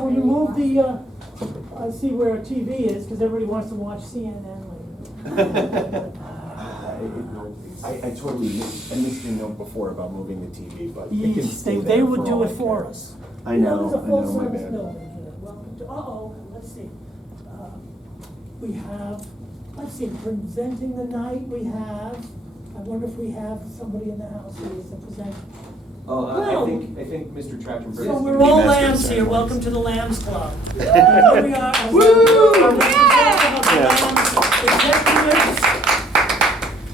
So when you move the, I see where TV is, because everybody wants to watch CNN later. I totally missed your note before about moving the TV, but it can Yes, stay they there would for do all it I for care. us. I know, There's a my full-service bad. building here. Welcome to, let's see. We have, let's see, presenting the night we have, I wonder if we have somebody in the house who is the presenter. Oh, Well, I think Mr. Trachtenberg is So gonna we're be all master of lambs here, ceremonies. welcome to the Lambs Club. Here we are.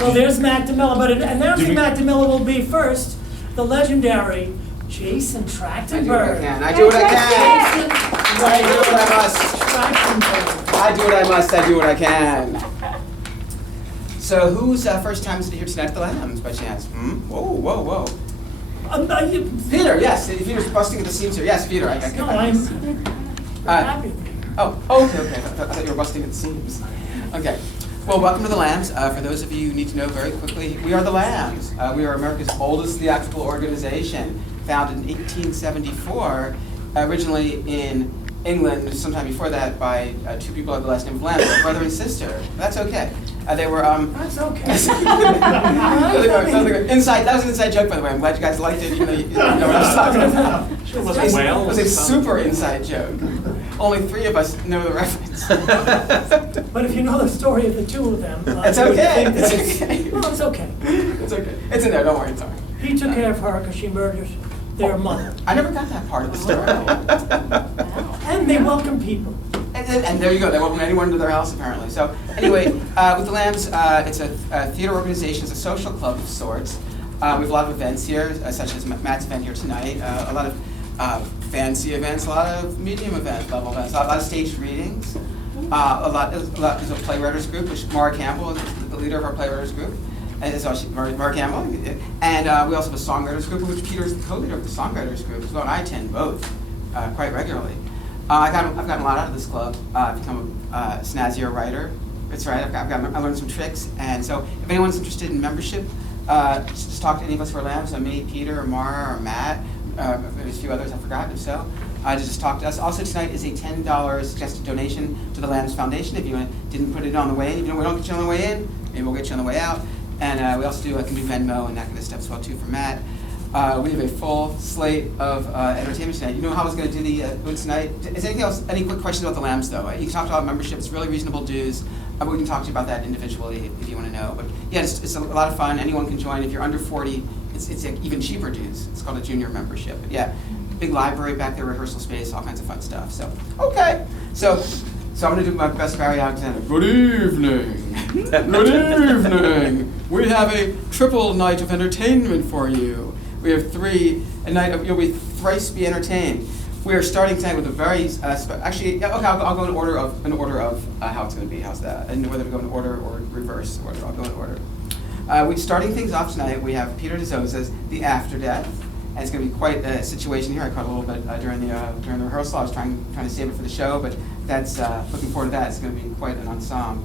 Well, there's Matt DeMello, but announcing Matt DeMello will be first, the legendary Jason Trachtenberg. I do what I can. I do what I must. Trachtenberg. I do what I must. I do what I can. So who's first time here tonight at the Lambs by chance? Whoa, whoa, whoa. Peter, yes. Peter's busting at the seams here. Yes, Peter. No, I'm happy. Oh, okay. I thought you were busting at the seams. Okay. Well, welcome to the Lambs. For those of you who need to know very quickly, we are the Lambs. We are America's oldest theatrical organization, founded in 1874, originally in England, sometime before that, by two people of the last name of Lamb, brother and sister. That's okay. They were. That's okay. Inside. That was an inside joke, by the way. I'm glad you guys liked it, even though you didn't know what I was talking about. It was a super inside joke. Only 3 of us know the reference. But if you know the story of the 2 of them, It's you would okay. think that It's okay. Well, it's okay. It's okay. It's in there. Don't worry. It's all right. He took care of her because she murdered their mother. I never got that part of the story. And they welcome people. And there you go. They welcome anyone to their house, apparently. So anyway, with the Lambs, it's a theater organization. It's a social club of sorts. We have a lot of events here, such as Matt's event here tonight. A lot of fancy events, a lot of medium events, level events, a lot of staged readings. A lot. There's a playwriters group, which Moree Campbell is the leader of our playwriters group. And so Moree Campbell. And we also have a songwriters group, which Peter's the co-leader of the songwriters group as well. And I attend both quite regularly. I've gotten a lot out of this club. I've become a snazzier writer. That's right. I learned some tricks. And so if anyone's interested in membership, just talk to any of us who are Lambs. So me, Peter, or Mara, or Matt. Maybe a few others I've forgotten. If so, just talk to us. Also tonight is a $10 suggested donation to the Lambs Foundation. If you didn't put it on the way in, if we don't get you on the way in, maybe we'll get you on the way out. And we also do can do Venmo and that kind of stuff as well too for Matt. We have a full slate of entertainment tonight. You know how I was going to do the tonight? Is anything else? Any quick questions about the Lambs though? You can talk about membership. It's really reasonable dues. But we can talk to you about that individually if you want to know. But yeah, it's a lot of fun. Anyone can join. If you're under 40, it's even cheaper dues. It's called a junior membership. But yeah, big library back there, rehearsal space, all kinds of fun stuff. So okay, so I'm going to do my best Barry Alexander. Good evening. Good evening. We have a triple night of entertainment for you. We have a night of you'll be thrice be entertained. We are starting tonight with a very actually. Yeah, okay, I'll go in order of how it's going to be. How's that? And whether to go in order or reverse order. I'll go in order. We're starting things off tonight. We have Peter Dizozza's The Afterdeath, and it's going to be quite a situation here. I caught a little bit during the rehearsal. I was trying to save it for the show, but that's looking forward to that. It's going to be quite an ensemble.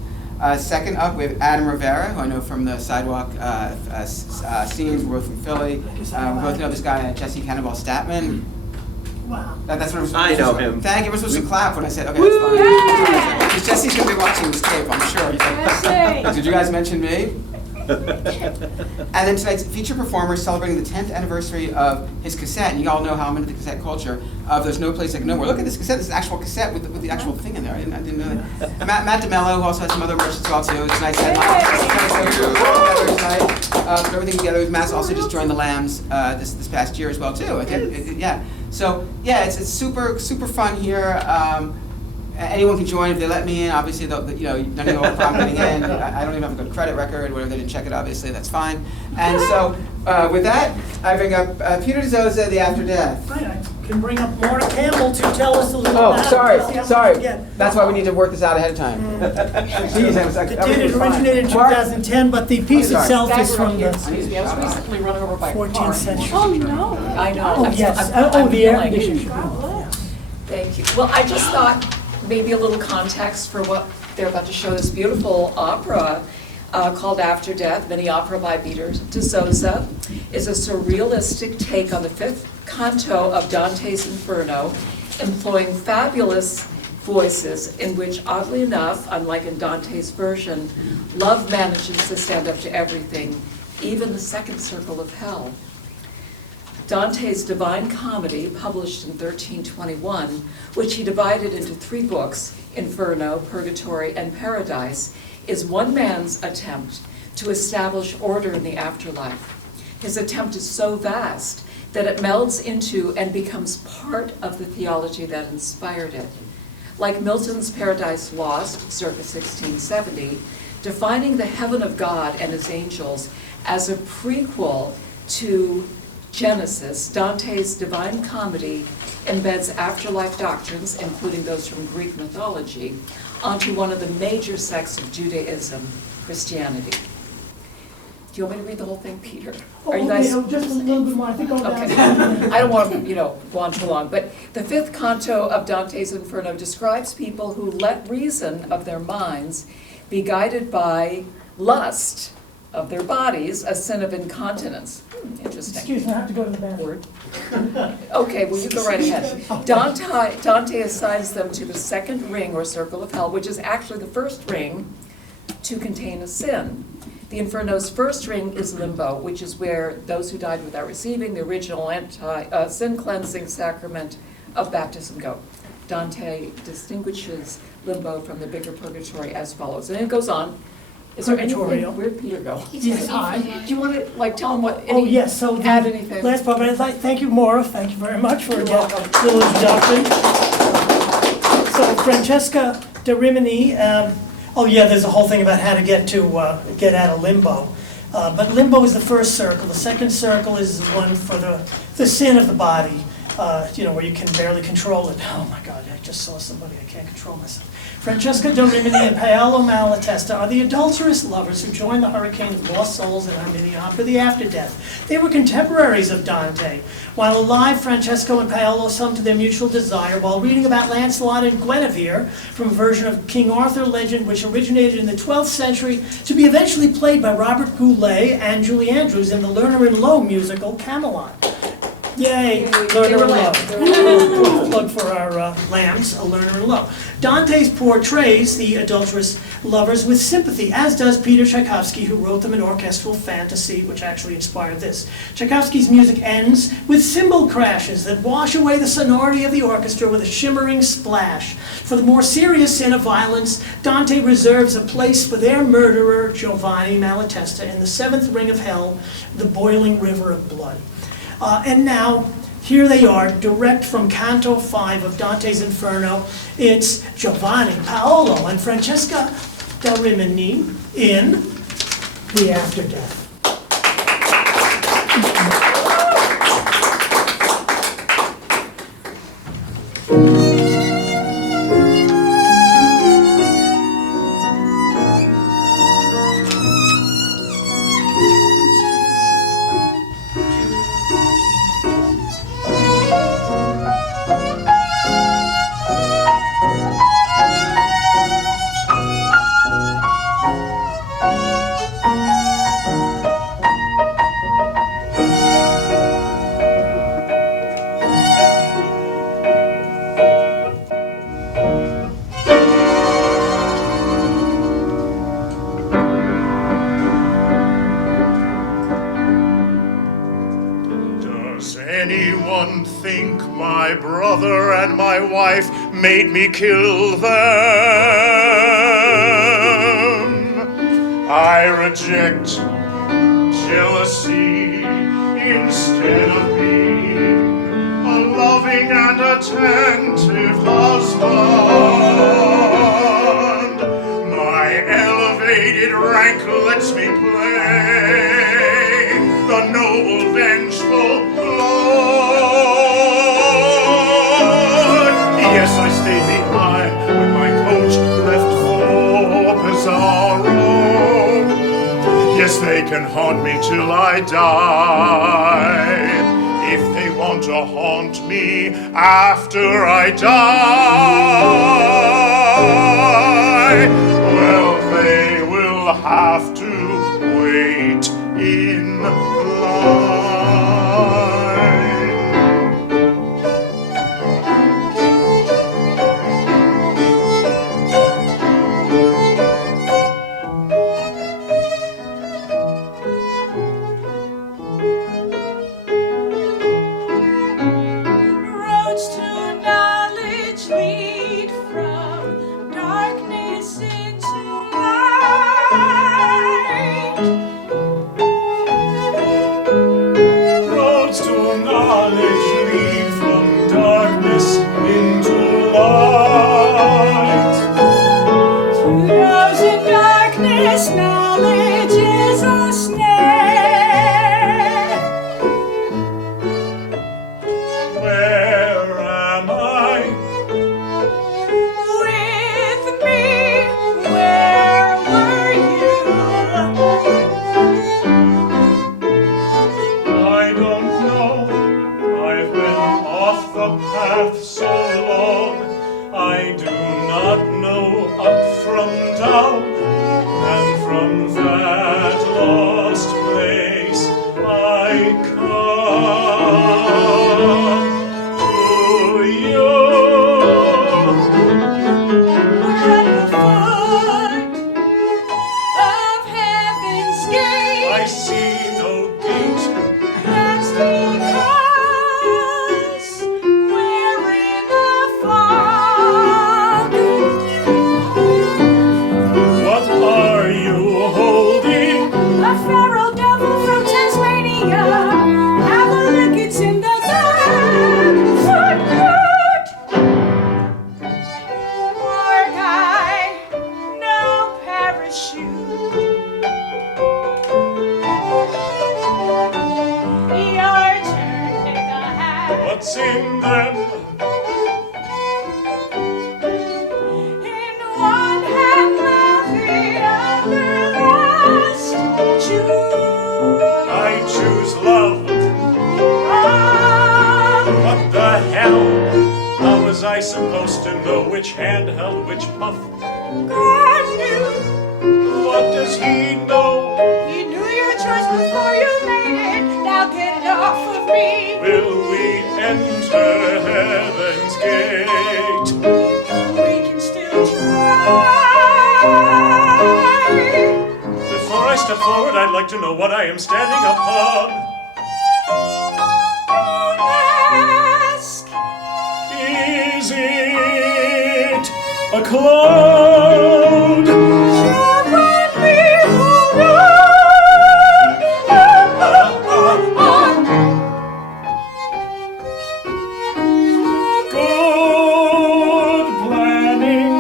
Second up, we have Adam Rivera, who I know from the sidewalk scenes. We're both from Philly. We both know this guy, Jesse Cannonball Statman. Wow. That's what I know him. Thank you. We're supposed to clap when I said, okay, that's fine. Because Jesse's going to be watching this tape, I'm sure. He's like, did you guys mention me? And then tonight's feature performer celebrating the 10th anniversary of his cassette. And you all know how I'm into the cassette culture. There's no place like nowhere. Look at this cassette. This is an actual cassette with the actual thing in there. I didn't know that. Matt DeMello, who also has some other merch as well too. Tonight's put everything together. Matt's also just joined the Lambs this past year as well too. Yeah. So yeah, it's super fun here. Anyone can join if they let me in. Obviously, none of you know what I'm getting in. I don't even have a good credit record. Whatever, they didn't check it, obviously, that's fine. And so, with that, I bring up Peter Dizozza, The Afterdeath. I can bring up Moree Campbell to tell us a little Oh, about it. sorry. That's why we need to work this out ahead of time. It originated in 2010, but the piece itself is from the Excuse me, I was recently run over by a car. 14th century. Oh, no. I know. Oh, yes. The air conditioner. Thank you. Well, I just thought maybe a little context for what they're about to show, this beautiful opera called Afterdeath, mini opera by Peter Dizozza, is a surrealistic take on the 5th canto of Dante's Inferno, employing fabulous voices in which, oddly enough, unlike in Dante's version, love manages to stand up to everything, even the second circle of hell. Dante's Divine Comedy, published in 1321, which he divided into 3 books, Inferno, Purgatory, and Paradise, is one man's attempt to establish order in the afterlife. His attempt is so vast that it melds into and becomes part of the theology that inspired it. Like Milton's Paradise Lost, circa 1670, defining the heaven of God and his angels as a prequel to Genesis, Dante's Divine Comedy embeds afterlife doctrines, including those from Greek mythology, onto one of the major sects of Judaism, Christianity. Do you want me to read the whole thing, Peter? Oh, Are you okay, guys? just a little bit more, I think I'll Okay. ask. I don't want to, go on too long, but the 5th canto of Dante's Inferno describes people who let reason of their minds be guided by lust of their bodies, a sin of incontinence. Interesting. Excuse me, I have to go to the bathroom. Okay, well, you go right ahead. Dante assigns them to the 2nd ring or circle of hell, which is actually the 1st ring to contain a sin. The Inferno's 1st ring is limbo, which is where those who died without receiving the original sin cleansing sacrament of baptism go. Dante distinguishes limbo from the bigger purgatory as follows. And it goes on. Is there anything? Purgatorio. Where'd Peter go? Yes, hi. Do you want to, tell him what, Oh, yes, so add the anything? last part, but I'd like, thank you, Maura, thank you very much for You're that welcome. little introduction. So Francesca de Rimini, oh yeah, there's a whole thing about how to get out of limbo. But limbo is the 1st circle. The 2nd circle is the one for the sin of the body, where you can barely control it. Oh my God, I just saw somebody, I can't control myself. Francesca de Rimini and Paolo Maletesta are the adulterous lovers who joined the hurricane of lost souls in Rimini after the Afterdeath. They were contemporaries of Dante. While alive, Francesco and Paolo summed to their mutual desire while reading about Lancelot and Guinevere from a version of King Arthur legend which originated in the 12th century to be eventually played by Robert Goulet and Julie Andrews in the Lerner and Loewe musical Camelot. Yay, Lerner and Loewe. Plug for our lambs, a Lerner and Loewe. Dante portrays the adulterous lovers with sympathy, as does Peter Tchaikovsky, who wrote them an orchestral fantasy, which actually inspired this. Tchaikovsky's music ends with cymbal crashes that wash away the sonority of the orchestra with a shimmering splash. For the more serious sin of violence, Dante reserves a place for their murderer, Giovanni Maletesta, in the 7th ring of hell, the boiling river of blood. And now, here they are, direct from Canto 5 of Dante's Inferno. It's Giovanni, Paolo, and Francesca da Rimini in The Afterdeath. Anyone think my brother and my wife made me kill them? I reject jealousy instead of being a loving and attentive husband. My elevated rank lets me play the noble, vengeful lord. Yes, I stayed behind when my coach left for Pizarro. Yes, they can haunt me till I die. If they want to haunt me after I die, well, they will have to wait in line. light. To those in darkness, knowledge is a snare. Where am I? With me, where were you? I don't know. I've been off the path so long. I do not know up from down, and from that lost place I come to you. We're at the foot of heaven's gate. I see no gate. That's because we're in the fog. What are you holding? A feral devil from Tasmania. Have a look, it's in the bag. Foot. Poor guy, no parachute. Your turn, pick a hat. What's in them? In one hand, love, the other lust. Choose. I choose love. What the hell? How was I supposed to know which hand held which puff? God knew. What does he know? You knew your choice before you made it. Now get it off of me. Will we enter heaven's gate? We can still try. Before I step forward, I'd like to know what I am standing upon. Ask. Is it a cloud? Giovanni, hold on. Good planning.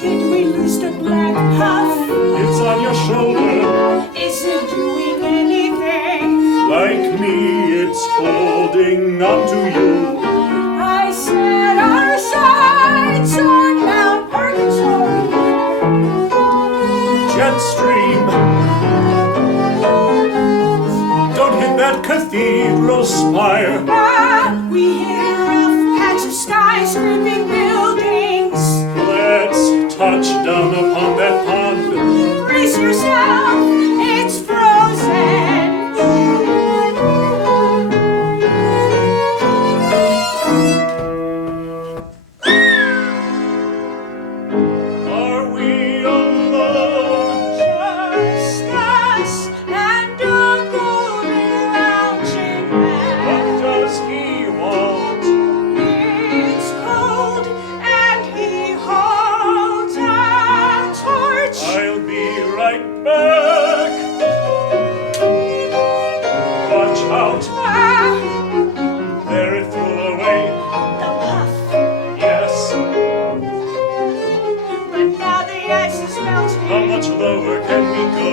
Did we lose the black puff? It's on your shoulder. Is it doing anything? Like me, it's holding on to you. I set our sights on Mount Purgatory. Jet stream. Don't hit that cathedral spire. We hit a rough patch of skyscraping buildings. Let's touch down upon that pond. Brace yourself, it's frozen. Are we alone? Just us and a golden lounging man. What does he want? It's cold and he holds a torch. I'll be right back. Watch out. Ah, There it flew away. the puff. Yes. But now the ice is melting. How much lower can we go?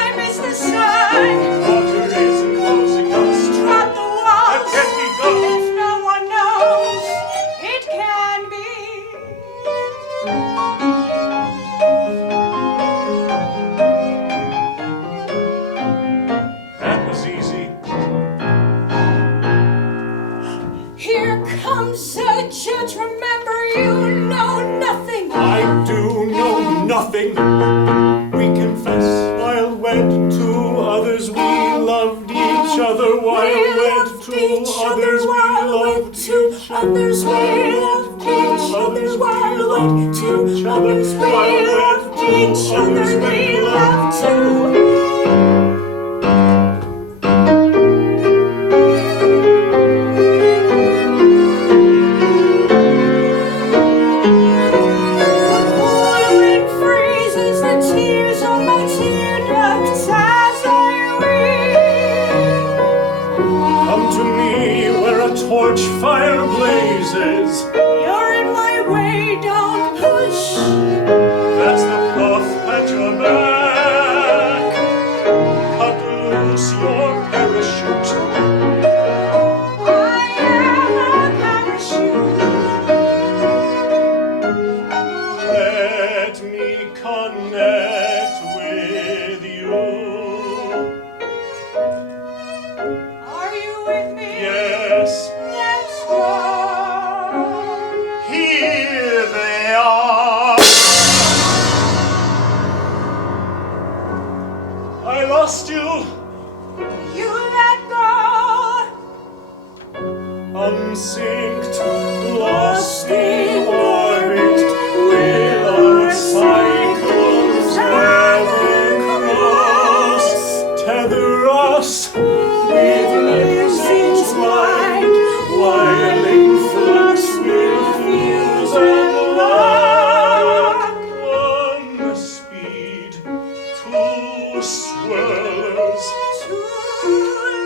I miss the sun. Water isn't closing us. Drop the How walls. can we go? If no one knows, it can be. That was easy. Here comes a judge. Remember, you know nothing. I do know nothing. We confess while wed to others we loved each other. While wed to others we loved each other. Others we loved each other. While wed to others we loved each other. We loved to. Wind freezes the tears on my tear ducts as I weep. Come to me where a porch fire blazes. You're in my way, don't push. That's the puff at your back. Cut loose your parachute. I am a parachute. Let me connect with you. Are you with me? Yes, Let's go. here they are. I lost you. You let go. Unsynced, lost in orbit, will our cycles ever cross? Tether us with limbs entwined, whiling flux will fuse and lock. One speed, two swirlers. Two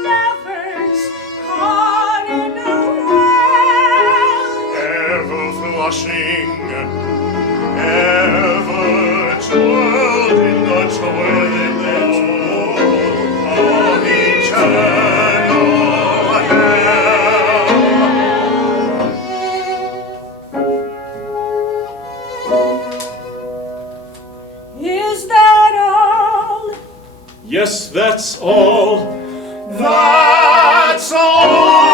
lovers caught in a well. Ever flushing, ever twirled in the toilet of eternal hell. Is that all? Yes, that's all. That's all.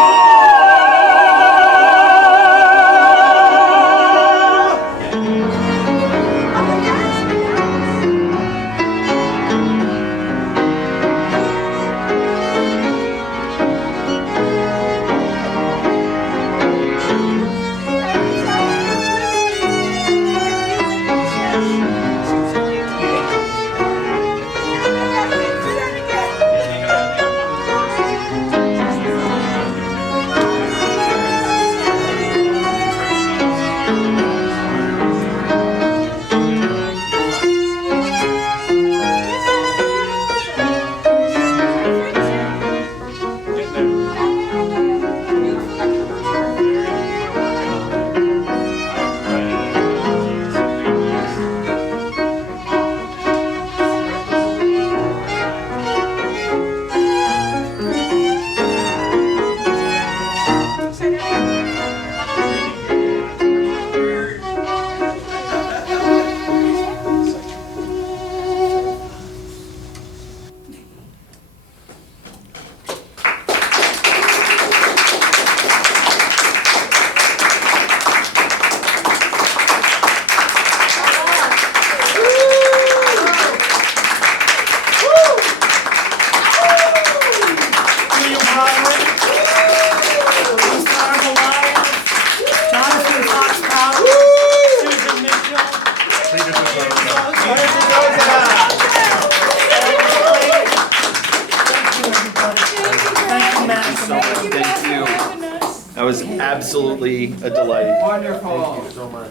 That was absolutely a delight. Wonderful. Thank you so much.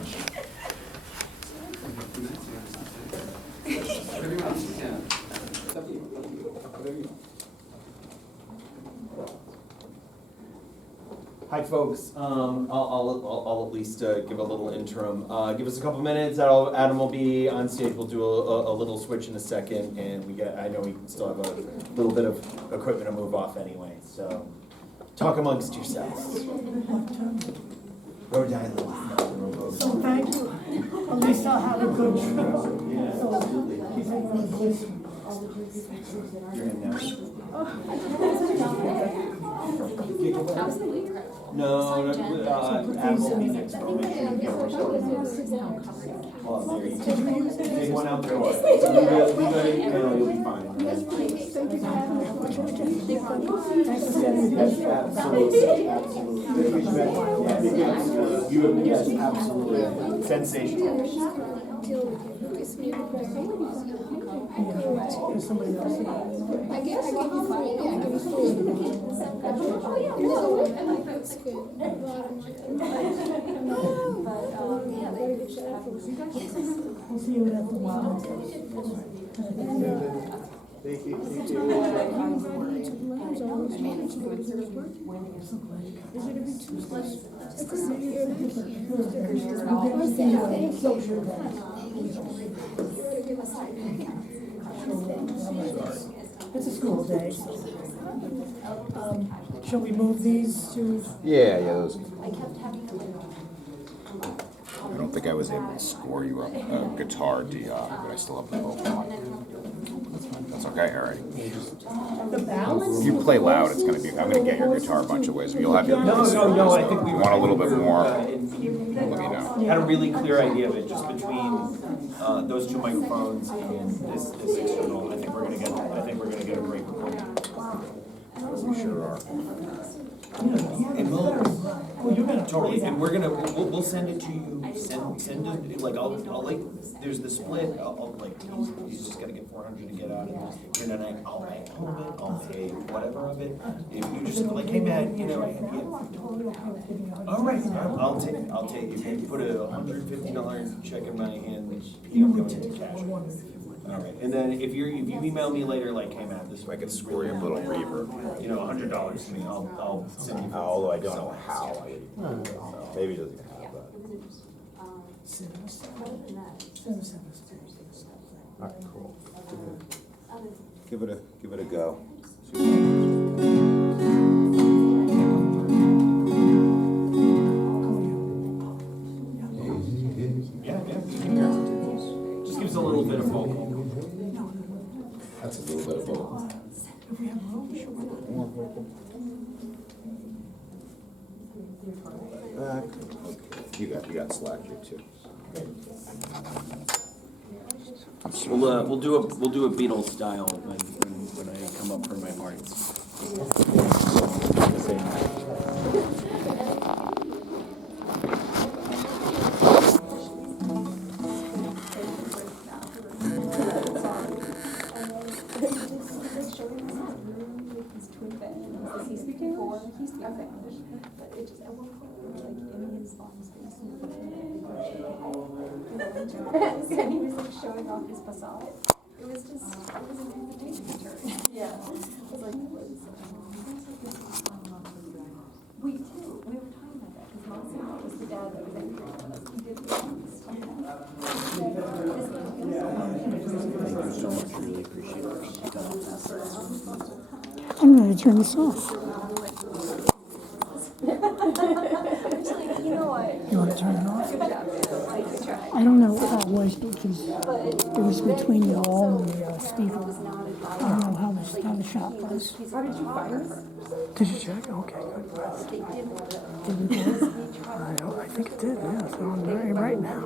Hi, folks. I'll at least give a little interim. Give us a couple minutes. Adam will be on stage. We'll do a little switch in a second, and I know we still have a little bit of equipment to move off anyway. So, talk amongst yourselves. Rhode Island. So thank you. Alisa, have a good trip. Yeah, So, absolutely. keep it on this. You're in now. Absolutely incredible. No, Adam will be next door. Make sure you get her stuff. Well, there you go. Take one out there. Leave it, you'll be fine. Yes, absolutely, absolutely. Yes, absolutely. Sensational. There's somebody else. I guess I give you five. Yeah, I give you four. That's good. But yeah, they We'll see you at the wild. Thank you. Thank you. It's a school day. Shall we move these to? Yeah, those. I don't think I was able to score you a guitar, Dion, but I still have the vocal. That's okay, all right. The balance? You play loud, it's gonna be, I'm gonna get your guitar a bunch of ways, but you'll have your. No, I think we You want a little bit more, and let me know. had a really clear idea of it, just between those two microphones and this external. I think we're gonna get a great recording. We sure are. And You're gonna totally, and we'll send it to you. Send it, like I'll like. There's the split. I'll like. He's just gotta get 400 to get out of the internet. I'll pay all of it. I'll pay whatever of it. If you just like, hey man, you know, all right, I'll take. You can put a $150 check in my hand. I'm going into cash. All right, and then if you email me later, like, hey man, this. If I could score you a little reverb. You know, $100 to me. I'll send you. Although I don't know how, maybe it doesn't have that. All right, cool. Give it a go. Yeah. Just gives a little bit of vocal. That's a little bit of vocal. You got slack here too. We'll do a Beatles style when I come up for my parts. And he was like showing off his facade. It was an invitation to turn. Yeah. It was like, we were talking about that, because Mom said that was the dad that was angry with us. He did the I'm gonna turn this off. You know what? You wanna turn it off? Good job, man. Like, we tried. I don't know how it was because it was between the wall and the steeple. I don't know how the shot was. How did you find her? Did you check? Okay, good. Did it do? I think it did, yeah. It's on right now.